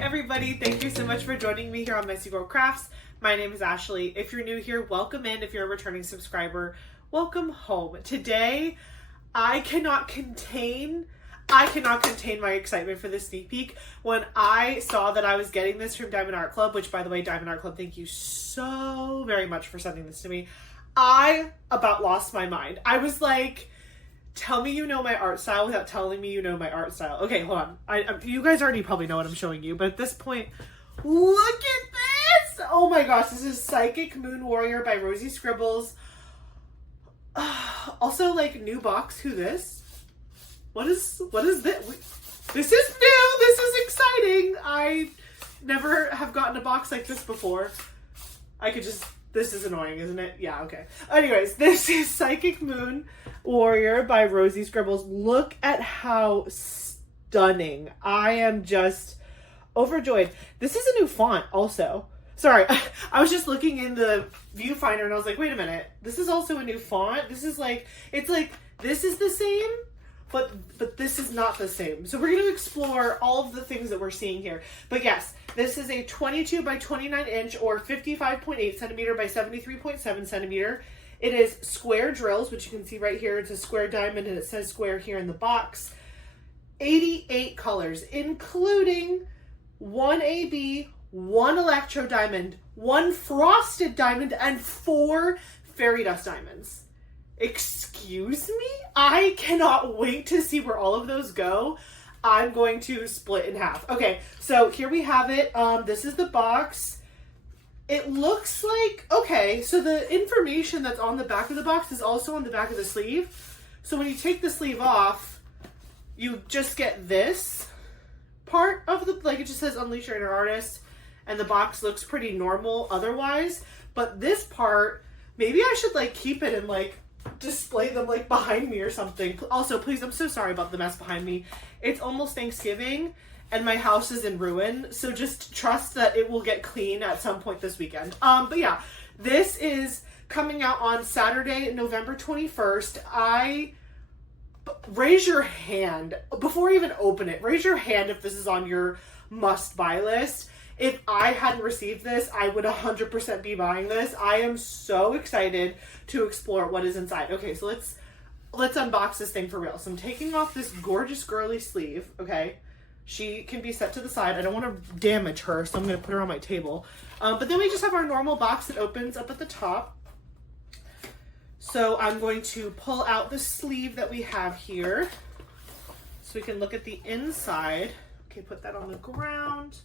everybody. Thank you so much for joining me here on Messy Girl Crafts. My name is Ashley. If you're new here, welcome in. If you're a returning subscriber, welcome home. Today, I cannot contain my excitement for this sneak peek. When I saw that I was getting this from Diamond Art Club, which by the way, Diamond Art Club, thank you so very much for sending this to me. I about lost my mind. I was like, tell me you know my art style without telling me you know my art style. Okay, hold on. You guys already probably know what I'm showing you, but at this point, look at this! Oh my gosh, this is Psychic Moon Warrior by Rosie Scribbles. Also, like, new box. Who this? What is this? This is new! This is exciting! I never have gotten a box like this before. This is annoying, isn't it? Yeah, okay. Anyways, this is Psychic Moon Warrior by Rosie Scribbles. Look at how stunning. I am just overjoyed. This is a new font also. Sorry, I was just looking in the viewfinder and I was like, wait a minute. This is also a new font. This is like, it's like, this is the same, but this is not the same. So we're going to explore all of the things that we're seeing here. But yes, this is a 22 by 29 inch or 55.8 centimeter by 73.7 centimeter. It is square drills, which you can see right here. It's a square diamond and it says square here in the box. 88 colors, including one AB, one electro diamond, one frosted diamond, and 4 fairy dust diamonds. Excuse me? I cannot wait to see where all of those go. I'm going to split in half. Okay, so here we have it. This is the box. It looks like, okay, so the information that's on the back of the box is also on the back of the sleeve. So when you take the sleeve off, you just get this part of the, like it just says Unleash Your Inner Artist, and the box looks pretty normal otherwise. But this part, maybe I should like keep it and like display them like behind me or something. Also, please, I'm so sorry about the mess behind me. It's almost Thanksgiving and my house is in ruin, so just trust that it will get clean at some point this weekend. But yeah, this is coming out on Saturday, November 21st. Raise your hand before you even open it. Raise your hand if this is on your must buy list. If I hadn't received this, I would 100% be buying this. I am so excited to explore what is inside. Okay, so let's unbox this thing for real. So I'm taking off this gorgeous girly sleeve, okay? She can be set to the side. I don't want to damage her, so I'm going to put her on my table. But then we just have our normal box that opens up at the top. So I'm going to pull out the sleeve that we have here so we can look at the inside. Okay, put that on the ground.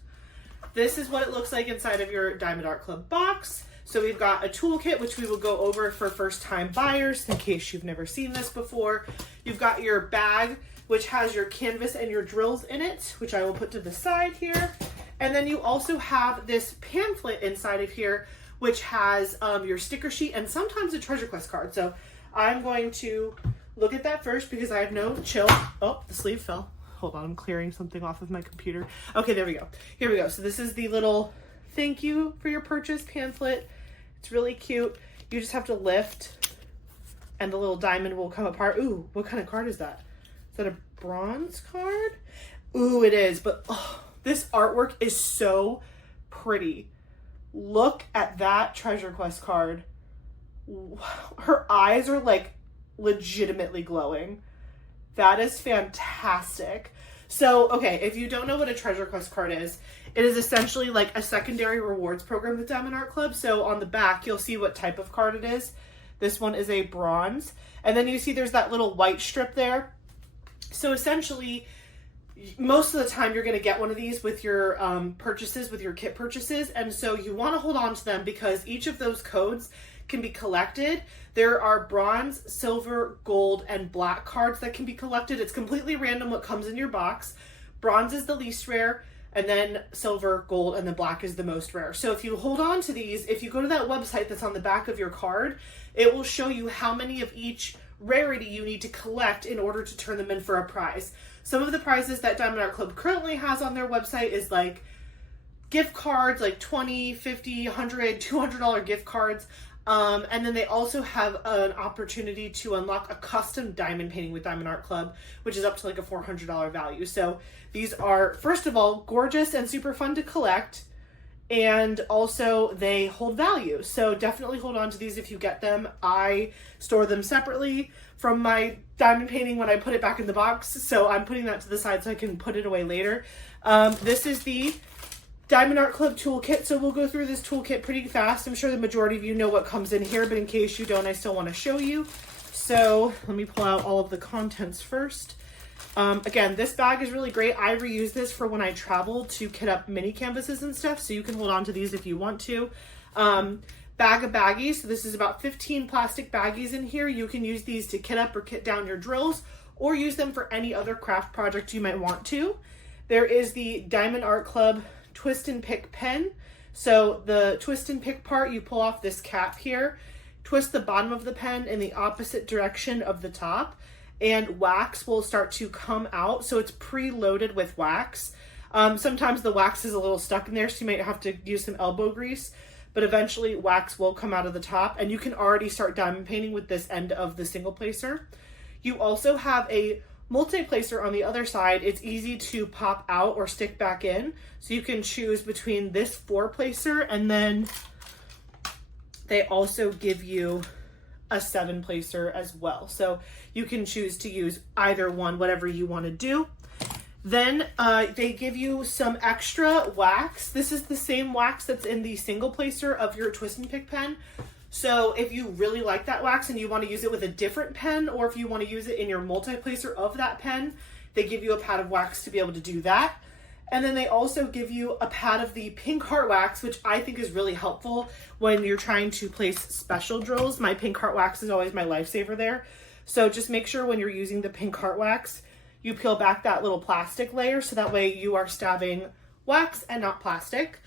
This is what it looks like inside of your Diamond Art Club box. So we've got a toolkit, which we will go over for first-time buyers in case you've never seen this before. You've got your bag, which has your canvas and your drills in it, which I will put to the side here. And then you also have this pamphlet inside of here, which has your sticker sheet and sometimes a treasure quest card. So I'm going to look at that first because I have no chill. Oh, the sleeve fell. Hold on, I'm clearing something off of my computer. Okay, there we go. Here we go. So this is the little thank you for your purchase pamphlet. It's really cute. You just have to lift and the little diamond will come apart. Ooh, what kind of card is that? Is that a bronze card? Ooh, it is. But oh, this artwork is so pretty. Look at that treasure quest card. Her eyes are like legitimately glowing. That is fantastic. So, okay, if you don't know what a treasure quest card is, it is essentially like a secondary rewards program with Diamond Art Club. So on the back, you'll see what type of card it is. This one is a bronze. And then you see there's that little white strip there. So essentially, most of the time you're going to get one of these with your purchases, with your kit purchases. And so you want to hold on to them because each of those codes can be collected. There are bronze, silver, gold, and black cards that can be collected. It's completely random what comes in your box. Bronze is the least rare, and then silver, gold, and then black is the most rare. So if you hold on to these, if you go to that website that's on the back of your card, it will show you how many of each rarity you need to collect in order to turn them in for a prize. Some of the prizes that Diamond Art Club currently has on their website is like gift cards, like $20, $50, $100, $200 gift cards. And then they also have an opportunity to unlock a custom diamond painting with Diamond Art Club, which is up to like a $400 value. So these are, first of all, gorgeous and super fun to collect. And also they hold value. So definitely hold on to these if you get them. I store them separately from my diamond painting when I put it back in the box. So I'm putting that to the side so I can put it away later. This is the Diamond Art Club toolkit. So we'll go through this toolkit pretty fast. I'm sure the majority of you know what comes in here, but in case you don't, I still want to show you. So let me pull out all of the contents first. Again, this bag is really great. I reuse this for when I travel to kit up mini canvases and stuff, so you can hold on to these if you want to. Bag of baggies. So this is about 15 plastic baggies in here. You can use these to kit up or kit down your drills, or use them for any other craft project you might want to. There is the Diamond Art Club Twist and Pick pen. So the twist and pick part, you pull off this cap here, twist the bottom of the pen in the opposite direction of the top, and wax will start to come out. So it's preloaded with wax. Sometimes the wax is a little stuck in there, so you might have to use some elbow grease, but eventually wax will come out of the top, and you can already start diamond painting with this end of the single placer. You also have a multi-placer on the other side. It's easy to pop out or stick back in. So you can choose between this 4-placer, and then they also give you a 7-placer as well. So you can choose to use either one, whatever you want to do. Then they give you some extra wax. This is the same wax that's in the single placer of your twist and pick pen. So if you really like that wax and you want to use it with a different pen, or if you want to use it in your multi-placer of that pen, they give you a pad of wax to be able to do that. And then they also give you a pad of the pink heart wax, which I think is really helpful when you're trying to place special drills. My pink heart wax is always my lifesaver there. So just make sure when you're using the pink heart wax, you peel back that little plastic layer, so that way you are stabbing wax and not plastic.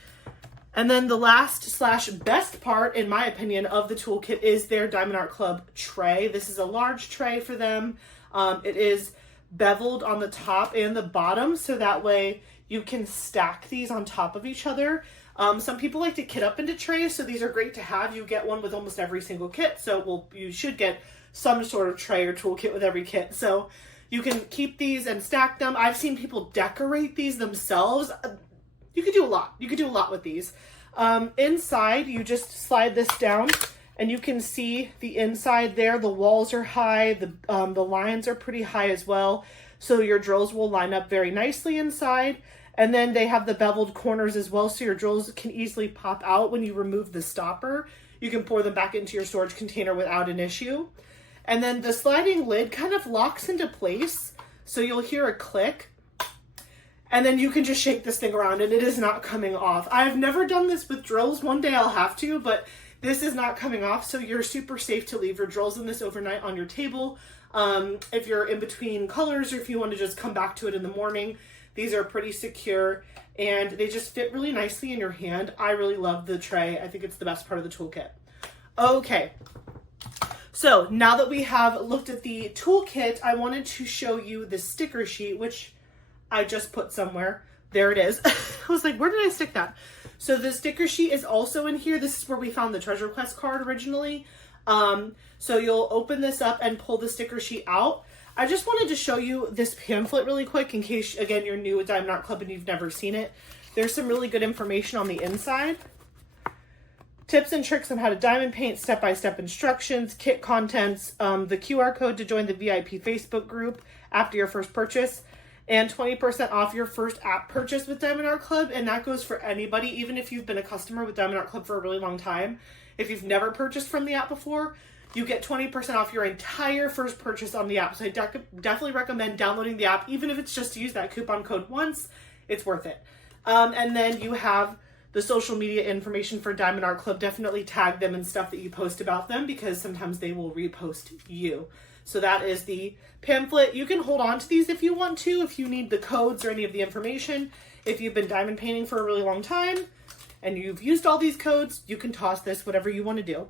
And then the last / best part, in my opinion, of the toolkit is their Diamond Art Club tray. This is a large tray for them. It is beveled on the top and the bottom, so that way you can stack these on top of each other. Some people like to kit up into trays, so these are great to have. You get one with almost every single kit, so you should get some sort of tray or toolkit with every kit. So you can keep these and stack them. I've seen people decorate these themselves. You could do a lot. You could do a lot with these. Inside, you just slide this down, and you can see the inside there. The walls are high. The lines are pretty high as well. So your drills will line up very nicely inside. And then they have the beveled corners as well, so your drills can easily pop out when you remove the stopper. You can pour them back into your storage container without an issue. And then the sliding lid kind of locks into place, so you'll hear a click. And then you can just shake this thing around and it is not coming off. I've never done this with drills. One day I'll have to, but this is not coming off. So you're super safe to leave your drills in this overnight on your table. If you're in between colors, or if you want to just come back to it in the morning, these are pretty secure and they just fit really nicely in your hand. I really love the tray. I think it's the best part of the toolkit. Okay. So now that we have looked at the toolkit, I wanted to show you the sticker sheet, which I just put somewhere. There it is. I was like, where did I stick that? So the sticker sheet is also in here. This is where we found the treasure quest card originally. So you'll open this up and pull the sticker sheet out. I just wanted to show you this pamphlet really quick in case, again, you're new at Diamond Art Club and you've never seen it. There's some really good information on the inside. Tips and tricks on how to diamond paint, step-by-step instructions, kit contents, the QR code to join the VIP Facebook group after your first purchase, and 20% off your first app purchase with Diamond Art Club. And that goes for anybody, even if you've been a customer with Diamond Art Club for a really long time. If you've never purchased from the app before, you get 20% off your entire first purchase on the app. So I definitely recommend downloading the app, even if it's just to use that coupon code once. It's worth it. And then you have the social media information for Diamond Art Club. Definitely tag them and stuff that you post about them, because sometimes they will repost you. So that is the pamphlet. You can hold on to these if you want to, if you need the codes or any of the information. If you've been diamond painting for a really long time and you've used all these codes, you can toss this, whatever you want to do.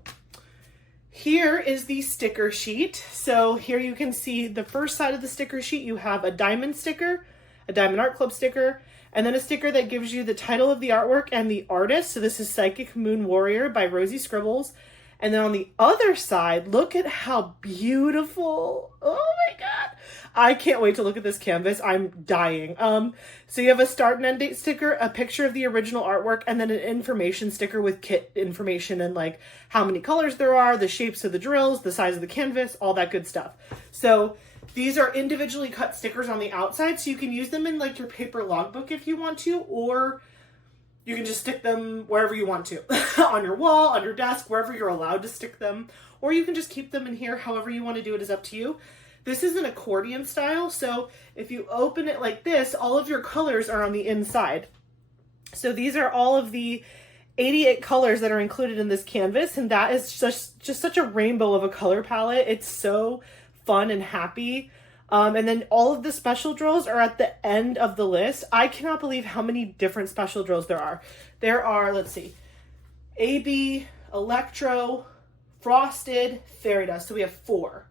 Here is the sticker sheet. So here you can see the first side of the sticker sheet. You have a diamond sticker, a Diamond Art Club sticker, and then a sticker that gives you the title of the artwork and the artist. So this is Psychic Moon Warrior by Rosie Scribbles. And then on the other side, look at how beautiful. Oh my God. I can't wait to look at this canvas. I'm dying. So you have a start and end date sticker, a picture of the original artwork, and then an information sticker with kit information and like how many colors there are, the shapes of the drills, the size of the canvas, all that good stuff. So these are individually cut stickers on the outside, so you can use them in like your paper logbook if you want to, or you can just stick them wherever you want to, on your wall, on your desk, wherever you're allowed to stick them, or you can just keep them in here. However you want to do it is up to you. This is an accordion style, so if you open it like this, all of your colors are on the inside. So these are all of the 88 colors that are included in this canvas, and that is just such a rainbow of a color palette. It's so fun and happy. And then all of the special drills are at the end of the list. I cannot believe how many different special drills there are. There are, let's see, AB, Electro, Frosted, Fairy Dust. So we have 4.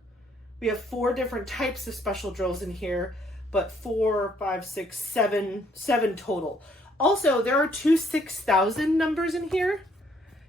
We have 4 different types of special drills in here, but 4, 5, 6, 7 total. Also, there are 2 6,000 numbers in here.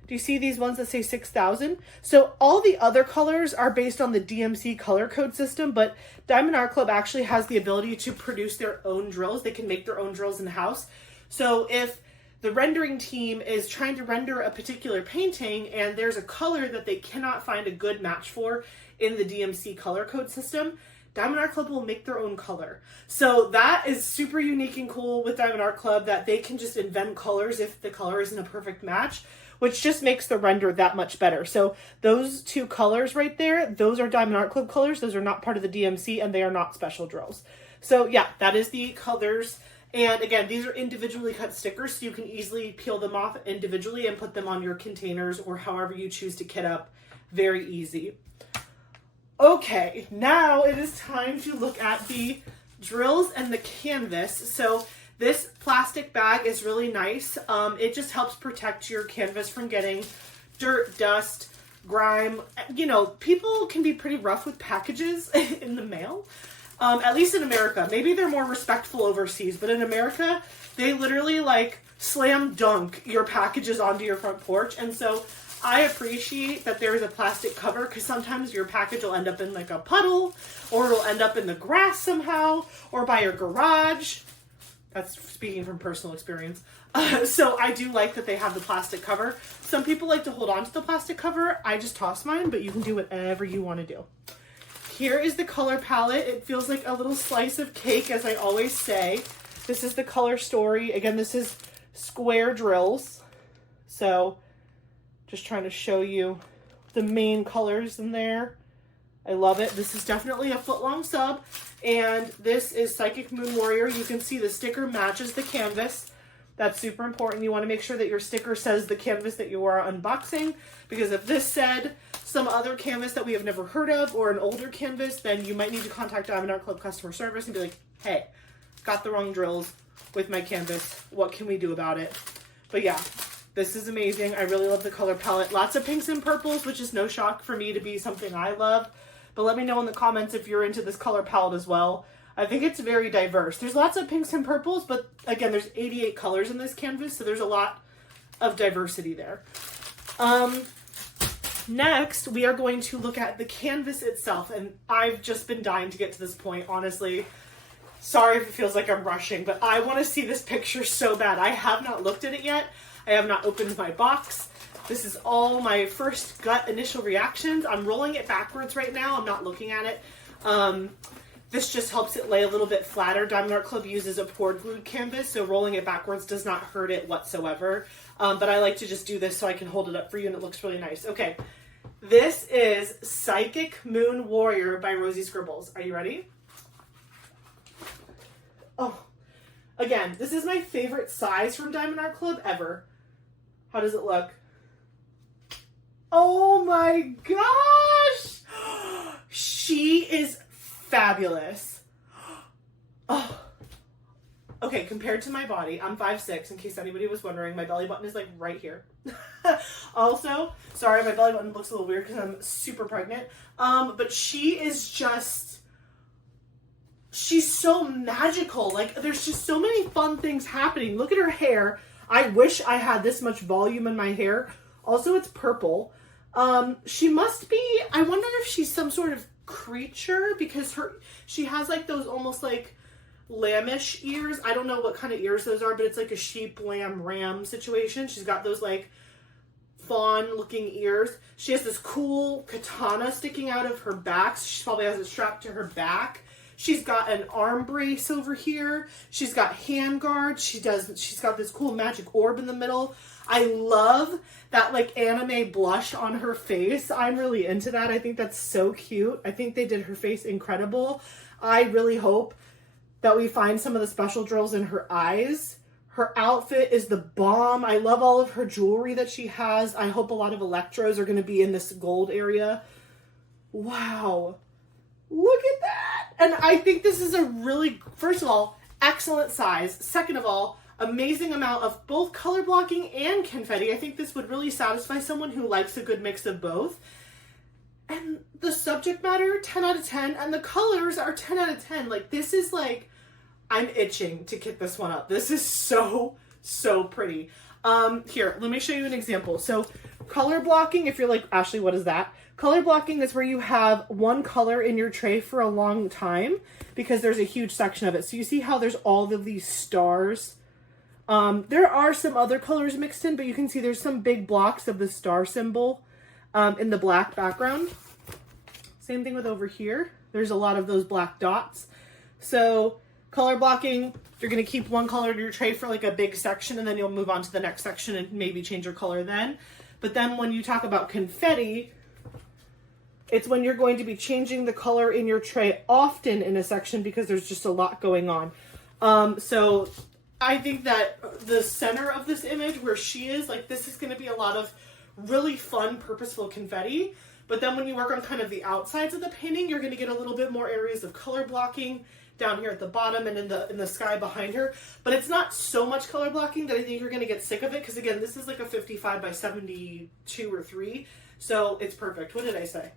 Do you see these ones that say 6,000? So all the other colors are based on the DMC color code system, but Diamond Art Club actually has the ability to produce their own drills. They can make their own drills in-house. So if the rendering team is trying to render a particular painting and there's a color that they cannot find a good match for in the DMC color code system, Diamond Art Club will make their own color. So that is super unique and cool with Diamond Art Club, that they can just invent colors if the color isn't a perfect match, which just makes the render that much better. So those 2 colors right there, those are Diamond Art Club colors. Those are not part of the DMC and they are not special drills. So yeah, that is the colors. And again, these are individually cut stickers, so you can easily peel them off individually and put them on your containers or however you choose to kit up. Very easy. Okay, now it is time to look at the drills and the canvas. So this plastic bag is really nice. It just helps protect your canvas from getting dirt, dust, grime. You know, people can be pretty rough with packages in the mail. At least in America. Maybe they're more respectful overseas, but in America, they literally like slam dunk your packages onto your front porch. And so I appreciate that there's a plastic cover, because sometimes your package will end up in like a puddle, or it'll end up in the grass somehow, or by your garage. That's speaking from personal experience. So I do like that they have the plastic cover. Some people like to hold on to the plastic cover. I just toss mine, but you can do whatever you want to do. Here is the color palette. It feels like a little slice of cake, as I always say. This is the color story. Again, this is square drills. So just trying to show you the main colors in there. I love it. This is definitely a foot-long sub. And this is Psychic Moon Warrior. You can see the sticker matches the canvas. That's super important. You want to make sure that your sticker says the canvas that you are unboxing, because if this said some other canvas that we have never heard of, or an older canvas, then you might need to contact Diamond Art Club customer service and be like, hey, got the wrong drills with my canvas. What can we do about it? But yeah, this is amazing. I really love the color palette. Lots of pinks and purples, which is no shock for me to be something I love. But let me know in the comments if you're into this color palette as well. I think it's very diverse. There's lots of pinks and purples, but again, there's 88 colors in this canvas, so there's a lot of diversity there. Next, we are going to look at the canvas itself, and I've just been dying to get to this point, honestly. Sorry if it feels like I'm rushing, but I want to see this picture so bad. I have not looked at it yet. I have not opened my box. This is all my first gut initial reactions. I'm rolling it backwards right now. I'm not looking at it. This just helps it lay a little bit flatter. Diamond Art Club uses a poured glued canvas, so rolling it backwards does not hurt it whatsoever. But I like to just do this so I can hold it up for you, and it looks really nice. Okay, this is Psychic Moon Warrior by Rosie Scribbles. Are you ready? Oh, again, this is my favorite size from Diamond Art Club ever. How does it look? Oh my gosh! She is fabulous. Oh. Okay, compared to my body, I'm 5'6", in case anybody was wondering. My belly button is like right here. Also, sorry, my belly button looks a little weird because I'm super pregnant. But she is just, she's so magical. Like, there's just so many fun things happening. Look at her hair. I wish I had this much volume in my hair. Also, it's purple. She must be, I wonder if she's some sort of creature, because she has like those almost like lambish ears. I don't know what kind of ears those are, but it's like a sheep, lamb, ram situation. She's got those like fawn looking ears. She has this cool katana sticking out of her back. She probably has it strapped to her back. She's got an arm brace over here. She's got hand guards. She's got this cool magic orb in the middle. I love that like anime blush on her face. I'm really into that. I think that's so cute. I think they did her face incredible. I really hope that we find some of the special drills in her eyes. Her outfit is the bomb. I love all of her jewelry that she has. I hope a lot of electros are going to be in this gold area. Wow. Look at that. And I think this is a really, first of all, excellent size. Second of all, amazing amount of both color blocking and confetti. I think this would really satisfy someone who likes a good mix of both. And the subject matter, 10 out of 10. And the colors are 10 out of 10. Like, this is like, I'm itching to kit this one up. This is so, so pretty. Here, let me show you an example. So color blocking, if you're like, Ashley, what is that? Color blocking is where you have one color in your tray for a long time because there's a huge section of it. So you see how there's all of these stars? There are some other colors mixed in, but you can see there's some big blocks of the star symbol in the black background. Same thing with over here. There's a lot of those black dots. So color blocking, you're going to keep one color in your tray for like a big section, and then you'll move on to the next section and maybe change your color then. But then when you talk about confetti, it's when you're going to be changing the color in your tray often in a section because there's just a lot going on. So I think that the center of this image where she is, like, this is going to be a lot of really fun, purposeful confetti. But then when you work on kind of the outsides of the painting, you're going to get a little bit more areas of color blocking down here at the bottom and in the sky behind her. But it's not so much color blocking that I think you're going to get sick of it, because again, this is like a 55 by 72 or 3. So it's perfect. What did I say?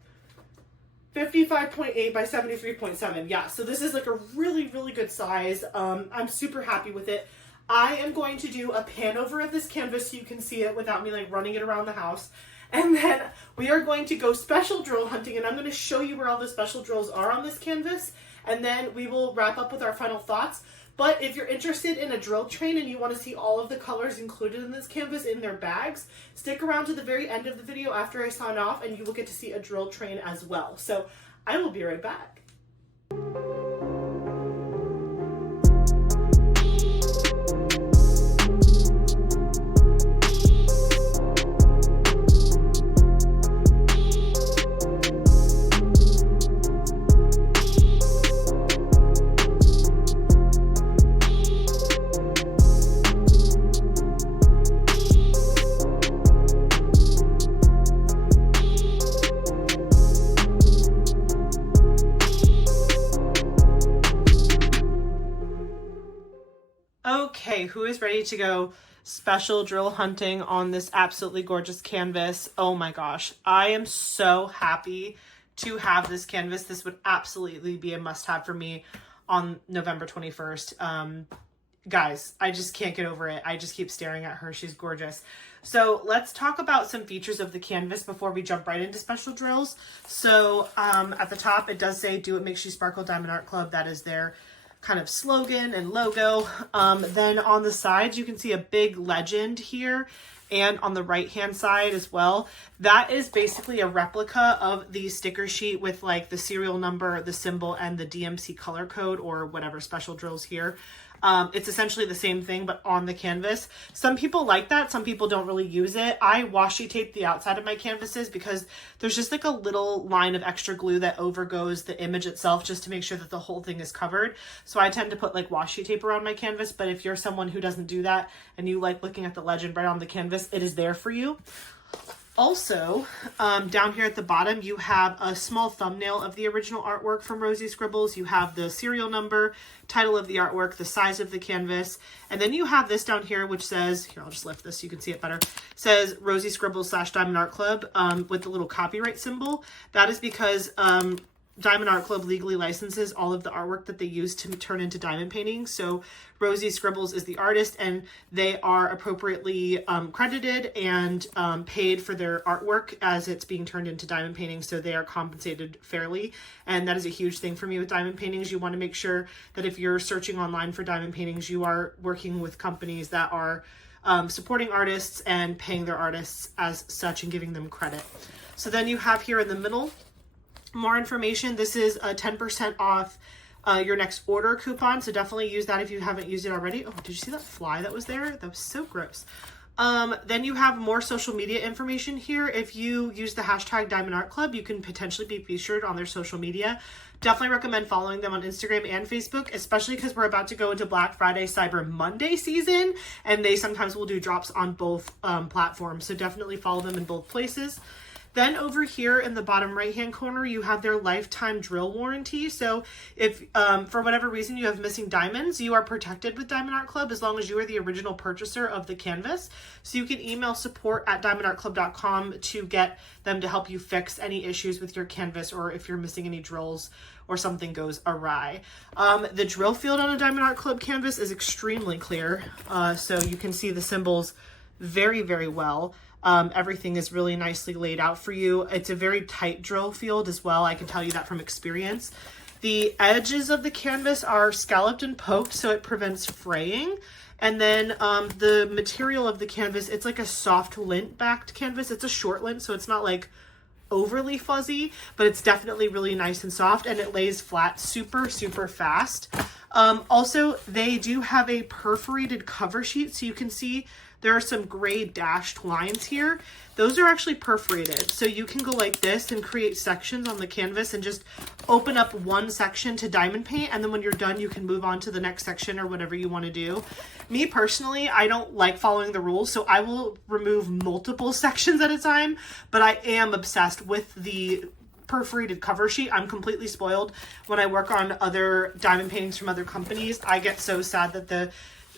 55.8 by 73.7. Yeah, so this is like a really, really good size. I'm super happy with it. I am going to do a pan over of this canvas so you can see it without me like running it around the house. And then we are going to go special drill hunting, and I'm going to show you where all the special drills are on this canvas. And then we will wrap up with our final thoughts. But if you're interested in a drill train and you want to see all of the colors included in this canvas in their bags, stick around to the very end of the video after I sign off, and you will get to see a drill train as well. So I will be right back. Okay, who is ready to go special drill hunting on this absolutely gorgeous canvas? Oh my gosh, I am so happy to have this canvas. This would absolutely be a must-have for me on November 21st. Guys, I just can't get over it. I just keep staring at her. She's gorgeous. So let's talk about some features of the canvas before we jump right into special drills. So at the top, it does say, "Do It Makes You Sparkle Diamond Art Club." That is their kind of slogan and logo. Then on the sides, you can see a big legend here, and on the right hand side as well. That is basically a replica of the sticker sheet with like the serial number, the symbol, and the DMC color code, or whatever special drills here. It's essentially the same thing, but on the canvas. Some people like that. Some people don't really use it. I washi tape the outside of my canvases because there's just like a little line of extra glue that overgoes the image itself just to make sure that the whole thing is covered. So I tend to put like washi tape around my canvas, but if you're someone who doesn't do that and you like looking at the legend right on the canvas, it is there for you. Also, down here at the bottom, you have a small thumbnail of the original artwork from Rosie Scribbles. You have the serial number, title of the artwork, the size of the canvas, and then you have this down here, which says, here, I'll just lift this so you can see it better. It says Rosie Scribbles / Diamond Art Club with the little copyright symbol. That is because Diamond Art Club legally licenses all of the artwork that they use to turn into diamond paintings. So Rosie Scribbles is the artist, and they are appropriately credited and paid for their artwork as it's being turned into diamond paintings, so they are compensated fairly. And that is a huge thing for me with diamond paintings. You want to make sure that if you're searching online for diamond paintings, you are working with companies that are supporting artists and paying their artists as such and giving them credit. So then you have here in the middle more information. This is a 10% off your next order coupon, so definitely use that if you haven't used it already. Oh, did you see that fly that was there? That was so gross. Then you have more social media information here. If you use the hashtag Diamond Art Club, you can potentially be featured on their social media. Definitely recommend following them on Instagram and Facebook, especially because we're about to go into Black Friday, Cyber Monday season, and they sometimes will do drops on both platforms. So definitely follow them in both places. Then over here in the bottom right-hand corner, you have their lifetime drill warranty. So if for whatever reason you have missing diamonds, you are protected with Diamond Art Club as long as you are the original purchaser of the canvas. So you can email support@diamondartclub.com to get them to help you fix any issues with your canvas, or if you're missing any drills or something goes awry. The drill field on a Diamond Art Club canvas is extremely clear. So you can see the symbols very, very well. Everything is really nicely laid out for you. It's a very tight drill field as well. I can tell you that from experience. The edges of the canvas are scalloped and poked, so it prevents fraying. And then the material of the canvas, it's like a soft lint backed canvas. It's a short lint, so it's not like overly fuzzy, but it's definitely really nice and soft, and it lays flat super, super fast. Also, they do have a perforated cover sheet, so you can see there are some gray dashed lines here. Those are actually perforated. So you can go like this and create sections on the canvas and just open up one section to diamond paint. And then when you're done, you can move on to the next section or whatever you want to do. Me personally, I don't like following the rules, so I will remove multiple sections at a time, but I am obsessed with the perforated cover sheet. I'm completely spoiled. When I work on other diamond paintings from other companies, I get so sad that the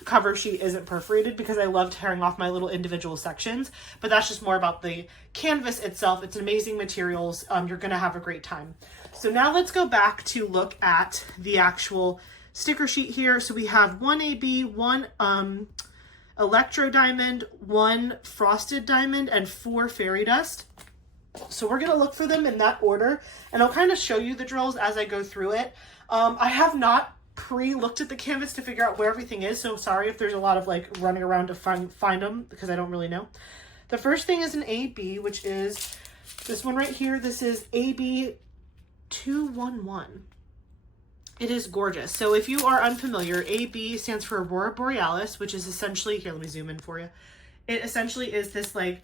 cover sheet isn't perforated because I love tearing off my little individual sections, but that's just more about the canvas itself. It's amazing materials. You're going to have a great time. So now let's go back to look at the actual sticker sheet here. So we have one AB, one electro diamond, one frosted diamond, and 4 fairy dust. So we're going to look for them in that order, and I'll kind of show you the drills as I go through it. I have not pre-looked at the canvas to figure out where everything is, so sorry if there's a lot of like running around to find them because I don't really know. The first thing is an AB, which is this one right here. This is AB 211. It is gorgeous. So if you are unfamiliar, AB stands for Aurora Borealis, which is essentially, here, let me zoom in for you. It essentially is this like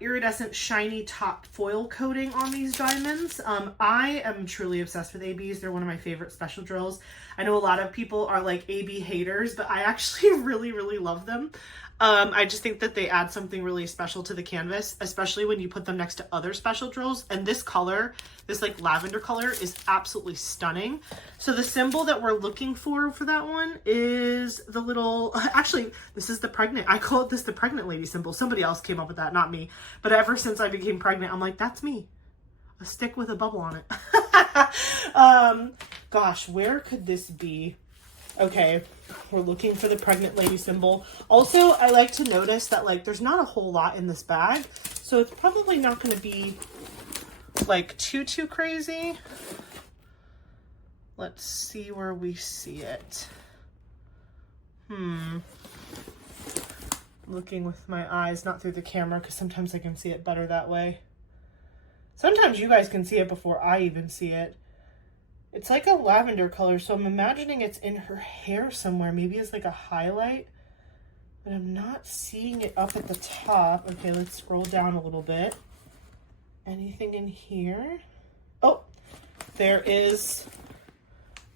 iridescent shiny top foil coating on these diamonds. I am truly obsessed with ABs. They're one of my favorite special drills. I know a lot of people are like AB haters, but I actually really, really love them. I just think that they add something really special to the canvas, especially when you put them next to other special drills. And this color, this like lavender color, is absolutely stunning. So the symbol that we're looking for that one is the little, actually, this is the pregnant, I call it this the pregnant lady symbol. Somebody else came up with that, not me. But ever since I became pregnant, I'm like, that's me. A stick with a bubble on it. Gosh, where could this be? Okay, we're looking for the pregnant lady symbol. Also, I like to notice that like there's not a whole lot in this bag, so it's probably not going to be like too crazy. Let's see where we see it. Looking with my eyes, not through the camera, because sometimes I can see it better that way. Sometimes you guys can see it before I even see it. It's like a lavender color, so I'm imagining it's in her hair somewhere. Maybe it's like a highlight, but I'm not seeing it up at the top. Okay, let's scroll down a little bit. Anything in here? Oh, there is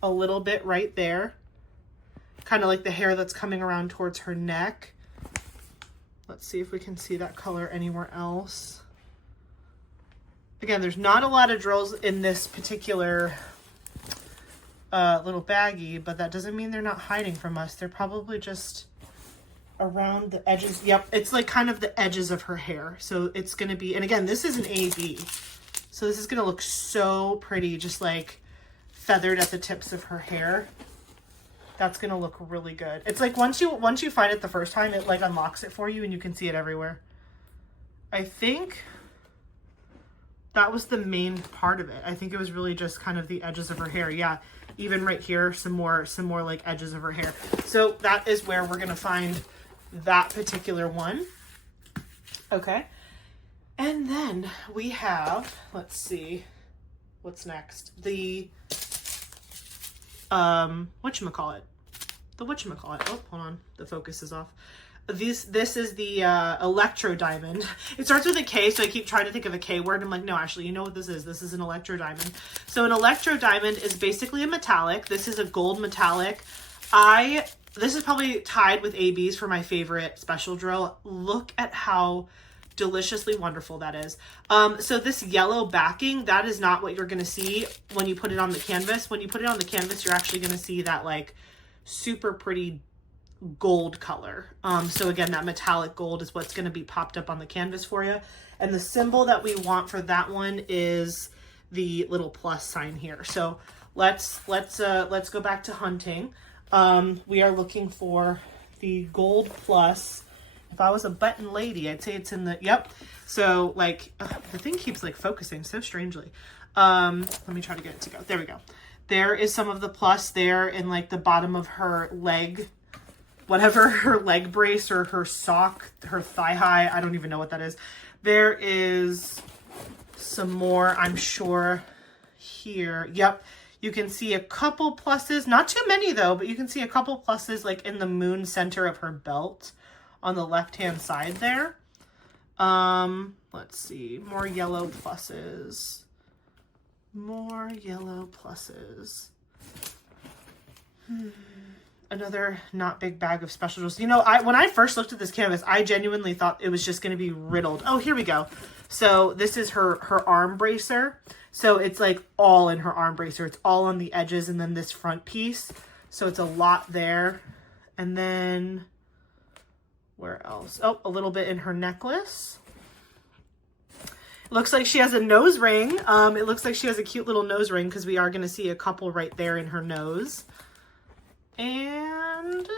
a little bit right there. Kind of like the hair that's coming around towards her neck. Let's see if we can see that color anywhere else. Again, there's not a lot of drills in this particular little baggie, but that doesn't mean they're not hiding from us. They're probably just around the edges. Yep, it's like kind of the edges of her hair. So it's going to be, and again, this is an AB. So this is going to look so pretty, just like feathered at the tips of her hair. That's going to look really good. It's like once you find it the first time, it like unlocks it for you and you can see it everywhere. I think that was the main part of it. I think it was really just kind of the edges of her hair. Yeah, even right here, some more like edges of her hair. So that is where we're going to find that particular one. Okay. And then we have, let's see, what's next? The, whatchamacallit. The whatchamacallit. Oh, hold on. The focus is off. This is the electro diamond. It starts with a K, so I keep trying to think of a K word. I'm like, no, actually, you know what this is? This is an electro diamond. So an electro diamond is basically a metallic. This is a gold metallic. This is probably tied with AB's for my favorite special drill. Look at how deliciously wonderful that is. So this yellow backing, that is not what you're going to see when you put it on the canvas. When you put it on the canvas, you're actually going to see that like super pretty gold color. So again, that metallic gold is what's going to be popped up on the canvas for you. And the symbol that we want for that one is the little plus sign here. So let's go back to hunting. We are looking for the gold plus. If I was a button lady, I'd say it's in the, yep. So like the thing keeps like focusing so strangely. Let me try to get it to go. There we go. There is some of the plus there in like the bottom of her leg, whatever her leg brace or her sock, her thigh high. I don't even know what that is. There is some more, I'm sure, here. Yep. You can see a couple pluses, not too many though, but you can see a couple pluses like in the moon center of her belt on the left-hand side there. Let's see, more yellow pluses. More yellow pluses. Another not big bag of special drills. You know, when I first looked at this canvas, I genuinely thought it was just going to be riddled. Oh, here we go. So this is her arm bracer. So it's like all in her arm bracer. It's all on the edges and then this front piece. So it's a lot there. And then where else? Oh, a little bit in her necklace. Looks like she has a nose ring. It looks like she has a cute little nose ring because we are going to see a couple right there in her nose. And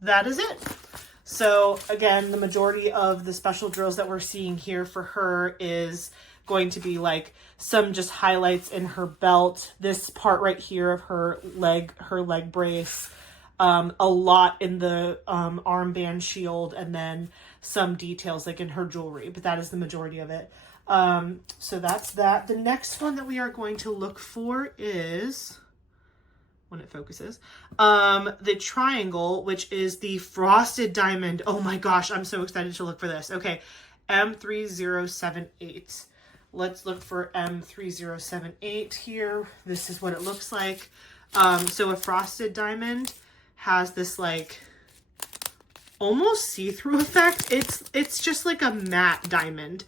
that is it. So again, the majority of the special drills that we're seeing here for her is going to be like some just highlights in her belt, this part right here of her leg brace, a lot in the armband shield, and then some details like in her jewelry, but that is the majority of it. So that's that. The next one that we are going to look for is, when it focuses, the triangle, which is the frosted diamond. Oh my gosh, I'm so excited to look for this. Okay, M3078. Let's look for M3078 here. This is what it looks like. So a frosted diamond has this like almost see-through effect. It's just like a matte diamond.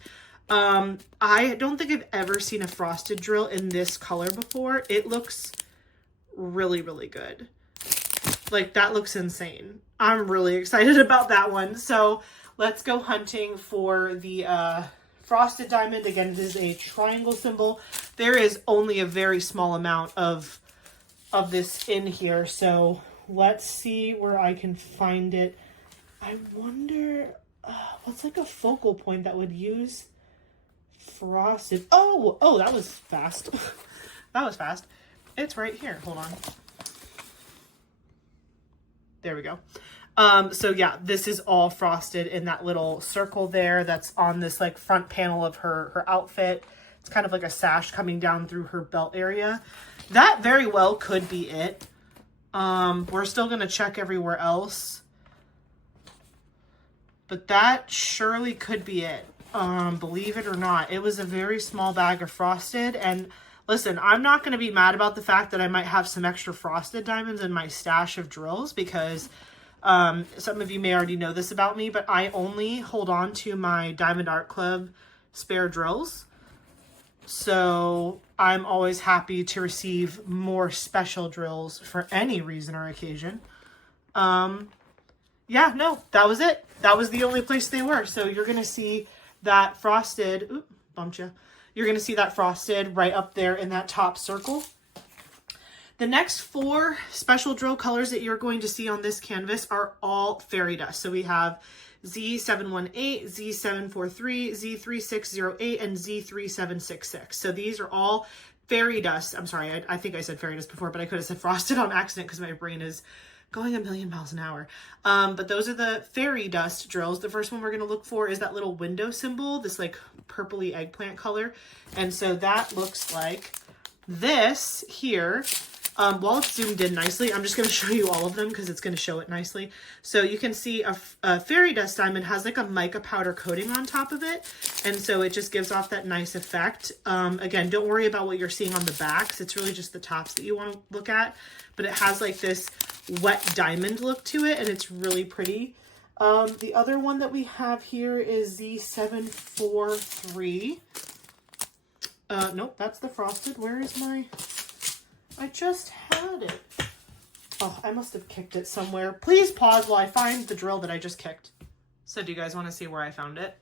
I don't think I've ever seen a frosted drill in this color before. It looks really, really good. Like that looks insane. I'm really excited about that one. So let's go hunting for the frosted diamond. Again, it is a triangle symbol. There is only a very small amount of this in here. So let's see where I can find it. I wonder what's like a focal point that would use frosted. Oh, that was fast. That was fast. It's right here. Hold on. There we go. So yeah, this is all frosted in that little circle there that's on this like front panel of her outfit. It's kind of like a sash coming down through her belt area. That very well could be it. We're still going to check everywhere else, but that surely could be it. Believe it or not, it was a very small bag of frosted. And listen, I'm not going to be mad about the fact that I might have some extra frosted diamonds in my stash of drills because some of you may already know this about me, but I only hold on to my Diamond Art Club spare drills. So I'm always happy to receive more special drills for any reason or occasion. Yeah, no, that was it. That was the only place they were. So you're going to see that frosted, bumped you. You're going to see that frosted right up there in that top circle. The next 4 special drill colors that you're going to see on this canvas are all fairy dust. So we have Z718, Z743, Z3608, and Z3766. So these are all fairy dust. I'm sorry, I think I said fairy dust before, but I could have said frosted on accident because my brain is going a million miles an hour. But those are the fairy dust drills. The first one we're going to look for is that little window symbol, this like purpley eggplant color. And so that looks like this here. While it's zoomed in nicely, I'm just going to show you all of them because it's going to show it nicely. So you can see a fairy dust diamond has like a mica powder coating on top of it. And so it just gives off that nice effect. Again, don't worry about what you're seeing on the backs. It's really just the tops that you want to look at. But it has like this wet diamond look to it, and it's really pretty. The other one that we have here is Z743. Nope, that's the frosted. Where is my... I just had it. Oh, I must have kicked it somewhere. Please pause while I find the drill that I just kicked. So do you guys want to see where I found it?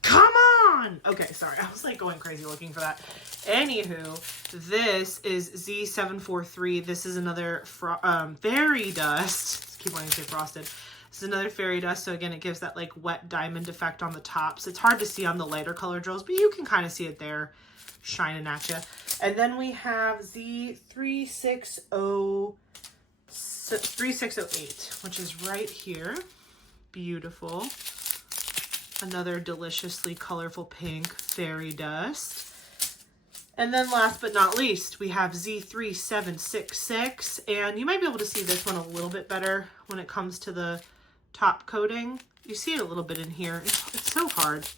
Come on! Okay, sorry. I was like going crazy looking for that. Anywho, this is Z743. This is another fairy dust. I keep wanting to say frosted. This is another fairy dust. So again, it gives that like wet diamond effect on the tops. It's hard to see on the lighter color drills, but you can kind of see it there shining at you. And then we have Z3608, which is right here. Beautiful. Another deliciously colorful pink fairy dust. And then last but not least, we have Z3766. And you might be able to see this one a little bit better when it comes to the top coating. You see it a little bit in here. It's so hard.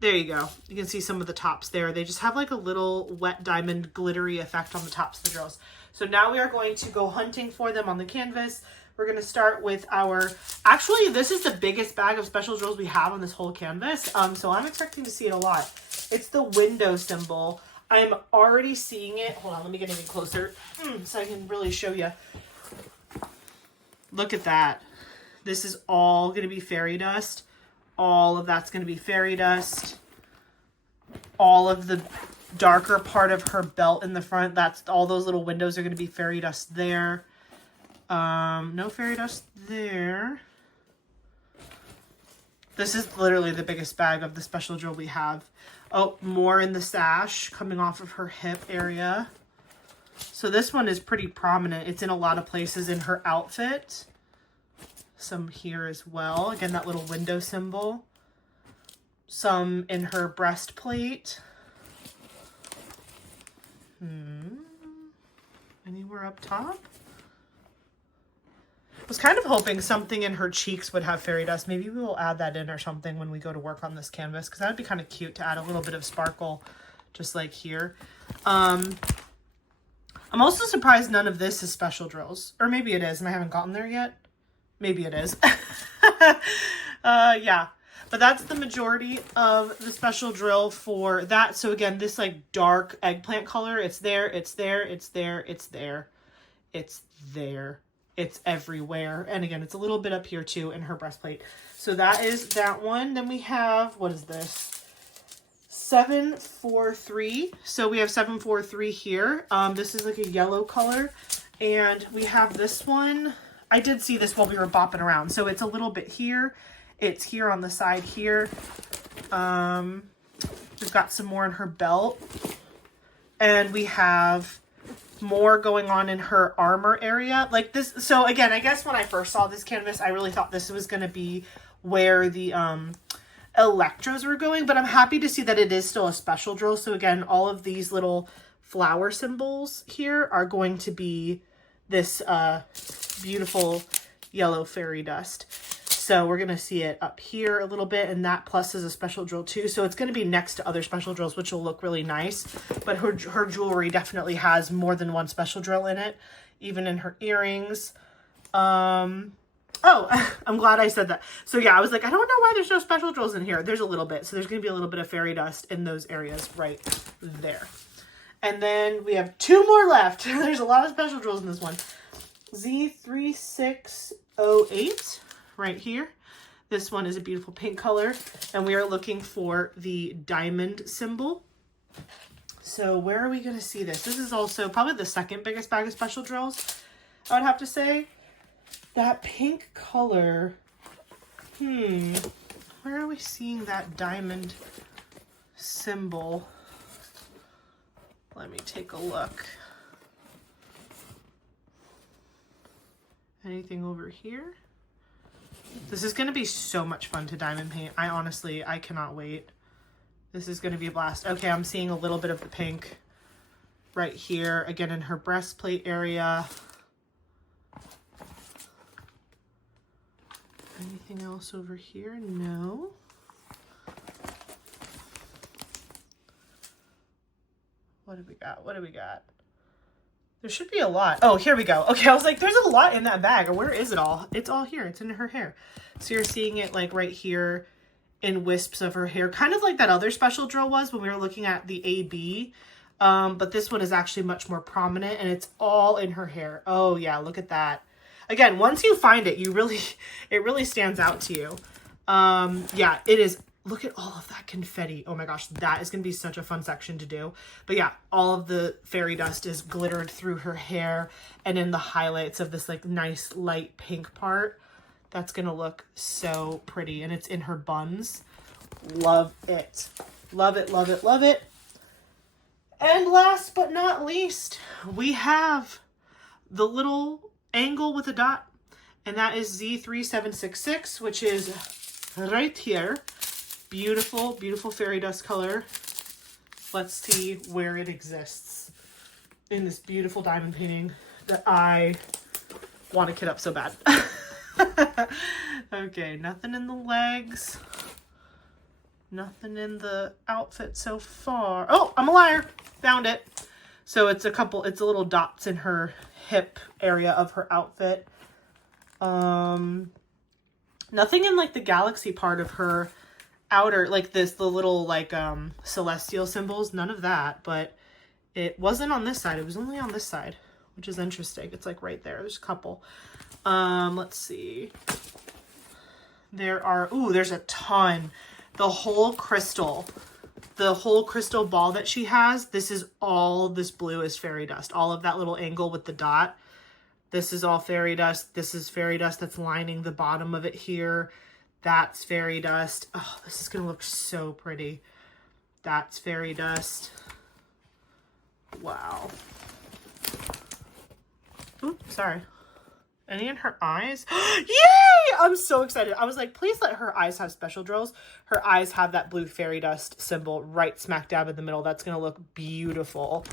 There you go. You can see some of the tops there. They just have like a little wet diamond glittery effect on the tops of the drills. So now we are going to go hunting for them on the canvas. We're going to start with our, actually this is the biggest bag of special drills we have on this whole canvas. So I'm expecting to see it a lot. It's the window symbol. I'm already seeing it. Hold on, let me get even closer so I can really show you. Look at that. This is all going to be fairy dust. All of that's going to be fairy dust. All of the darker part of her belt in the front, that's all those little windows are going to be fairy dust there. No fairy dust there. This is literally the biggest bag of the special drill we have. Oh, more in the sash coming off of her hip area. So this one is pretty prominent. It's in a lot of places in her outfit. Some here as well. Again, that little window symbol. Some in her breastplate. Anywhere up top? I was kind of hoping something in her cheeks would have fairy dust. Maybe we will add that in or something when we go to work on this canvas, because that would be kind of cute to add a little bit of sparkle just like here. I'm also surprised none of this is special drills. Or maybe it is and I haven't gotten there yet. Maybe it is. Yeah. But that's the majority of the special drill for that. So again, this like dark eggplant color, it's there, it's there, it's there, it's there, it's there, it's everywhere. And again, it's a little bit up here too in her breastplate. So that is that one. Then we have, what is this? 743. So we have 743 here. This is like a yellow color. And we have this one. I did see this while we were bopping around. So it's a little bit here. It's here on the side here. We've got some more in her belt. And we have more going on in her armor area. Like this. So again, I guess when I first saw this canvas, I really thought this was going to be where the electros were going. But I'm happy to see that it is still a special drill. So again, all of these little flower symbols here are going to be this beautiful yellow fairy dust. So we're going to see it up here a little bit, and that plus is a special drill too. So it's going to be next to other special drills, which will look really nice. But her jewelry definitely has more than one special drill in it, even in her earrings. Oh, I'm glad I said that. So yeah, I was like, I don't know why there's no special drills in here. There's a little bit. So there's going to be a little bit of fairy dust in those areas right there. And then we have 2 more left. There's a lot of special drills in this one. Z3608 right here. This one is a beautiful pink color, and we are looking for the diamond symbol. So where are we going to see this? This is also probably the second biggest bag of special drills, I would have to say. That pink color, where are we seeing that diamond symbol? Let me take a look. Anything over here? This is going to be so much fun to diamond paint. I cannot wait. This is going to be a blast. Okay, I'm seeing a little bit of the pink right here, again in her breastplate area. Anything else over here? No. What do we got? What do we got? There should be a lot. Oh, here we go. Okay, I was like, there's a lot in that bag. Or where is it all? It's all here. It's in her hair. So you're seeing it like right here in wisps of her hair. Kind of like that other special drill was when we were looking at the AB. But this one is actually much more prominent and it's all in her hair. Oh yeah, look at that. Again, once you find it, it really stands out to you. Yeah, it is. Look at all of that confetti. Oh my gosh, that is going to be such a fun section to do. But yeah, all of the fairy dust is glittered through her hair and in the highlights of this like nice light pink part. That's going to look so pretty. And it's in her buns. Love it. Love it, love it, love it. And last but not least, we have the little angle with a dot. And that is Z3766, which is right here. Beautiful, beautiful fairy dust color. Let's see where it exists in this beautiful diamond painting that I want to kit up so bad. Okay, nothing in the legs. Nothing in the outfit so far. Oh, I'm a liar. Found it. So it's a little dots in her hip area of her outfit. Nothing in like the galaxy part of her outer, like the little like celestial symbols, none of that, but it wasn't on this side. It was only on this side, which is interesting. It's like right there. There's a couple. Let's see. There's a ton. The whole crystal ball that she has, this blue is fairy dust. All of that little angle with the dot. This is all fairy dust. This is fairy dust that's lining the bottom of it here. That's fairy dust. Oh, this is going to look so pretty. That's fairy dust. Wow. Oops, sorry. Any in her eyes? Yay! I'm so excited. I was like, please let her eyes have special drills. Her eyes have that blue fairy dust symbol right smack dab in the middle. That's going to look beautiful.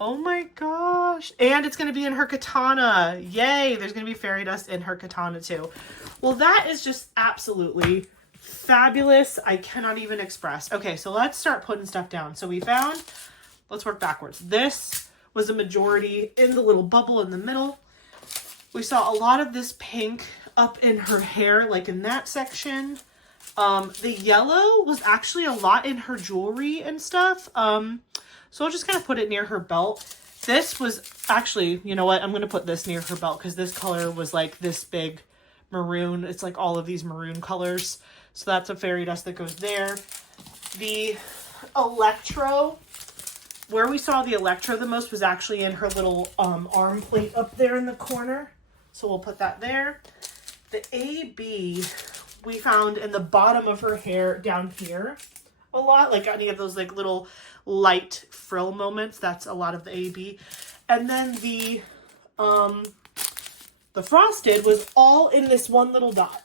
Oh my gosh. And it's going to be in her katana. Yay. There's going to be fairy dust in her katana too. Well, that is just absolutely fabulous. I cannot even express. Okay, so let's start putting stuff down. So we found, let's work backwards. This was a majority in the little bubble in the middle. We saw a lot of this pink up in her hair, like in that section. The yellow was actually a lot in her jewelry and stuff. So I'll just kind of put it near her belt. This was actually, you know what? I'm going to put this near her belt because this color was like this big maroon. It's like all of these maroon colors. So that's a fairy dust that goes there. The electro, where we saw the electro the most was actually in her little arm plate up there in the corner. So we'll put that there. The AB we found in the bottom of her hair down here a lot, like any of those like little light frill moments. That's a lot of the AB. And then the frosted was all in this one little dot.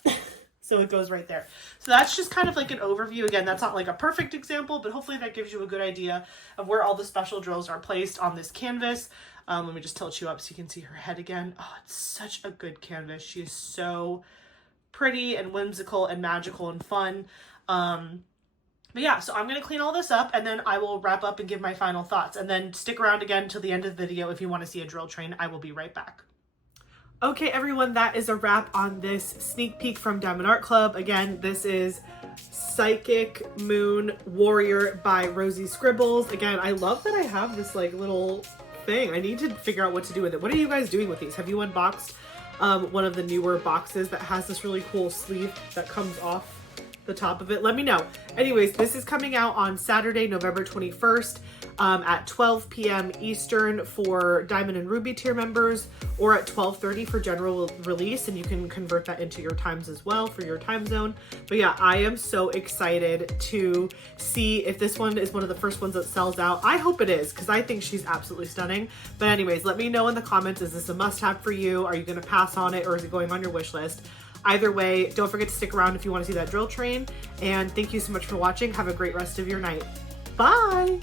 So it goes right there. So that's just kind of like an overview. Again, that's not like a perfect example, but hopefully that gives you a good idea of where all the special drills are placed on this canvas. Let me just tilt you up so you can see her head again. Oh, it's such a good canvas. She is so pretty and whimsical and magical and fun. But yeah, so I'm going to clean all this up and then I will wrap up and give my final thoughts. And then stick around again until the end of the video if you want to see a drill train. I will be right back. Okay, everyone, that is a wrap on this sneak peek from Diamond Art Club. Again, this is Psychic Moon Warrior by Rosie Scribbles. Again, I love that I have this like little thing. I need to figure out what to do with it. What are you guys doing with these? Have you unboxed one of the newer boxes that has this really cool sleeve that comes off the top of it, let me know. Anyways, this is coming out on Saturday, November 21st at 12 p.m. Eastern for Diamond and Ruby tier members, or at 12:30 for general release, and you can convert that into your times as well for your time zone. But yeah, I am so excited to see if this one is one of the first ones that sells out. I hope it is, because I think she's absolutely stunning. But anyways, let me know in the comments, is this a must-have for you? Are you going to pass on it, or is it going on your wish list? Either way, don't forget to stick around if you want to see that drill train. And thank you so much for watching. Have a great rest of your night. Bye!